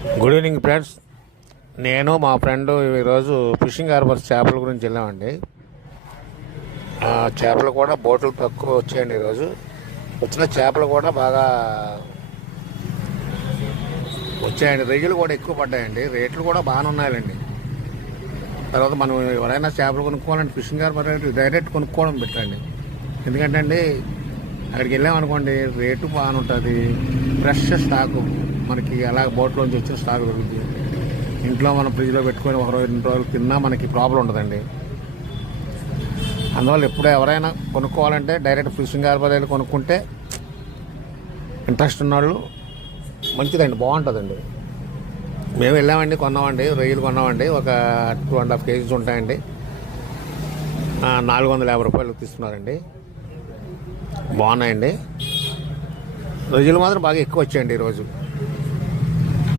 Good evening friends. నేను మా friend ఈరోజు ఫిషింగ్ హార్బర్స్ చేపల గురించి వెళ్ళామండి. చేపలు కూడా బోట్లు తక్కువ వచ్చాయండి. ఈరోజు వచ్చిన చేపలు కూడా బాగా వచ్చాయండి. రొయ్యలు కూడా ఎక్కువ పడ్డాయండి. రేట్లు కూడా బాగానే ఉన్నాయండి. తర్వాత మనం ఎవరైనా చేపలు కొనుక్కోవాలంటే ఫిషింగ్ హార్బర్ డైరెక్ట్ కొనుక్కోవడం పెట్టండి. ఎందుకంటే అండి అక్కడికి వెళ్ళామనుకోండి రేటు బాగానే ఉంటుంది. ఫ్రెష్ స్టాకు మనకి అలా బోట్లోంచి వచ్చిన స్టాక్ దొరుకుతుంది. ఇంట్లో మనం ఫ్రిడ్జ్లో పెట్టుకొని ఒక రోజు 2 రోజులు తిన్నా మనకి ప్రాబ్లం ఉండదండి. అందువల్ల ఎప్పుడు ఎవరైనా కొనుక్కోవాలంటే డైరెక్ట్ ఫిషింగ్ హార్బర్ వెళ్ళి కొనుక్కుంటే ఇంట్రెస్ట్ ఉన్నవాళ్ళు మంచిదండి, బాగుంటుందండి. మేము వెళ్ళామండి, కొన్నామండి, రొయ్యలు కొన్నామండి. ఒక 2.5 కేజీస్ ఉంటాయండి. 450 రూపాయలు తీసుకున్నారండి. బాగున్నాయండి. రొయ్యలు మాత్రం బాగా ఎక్కువ వచ్చాయండి ఈరోజు.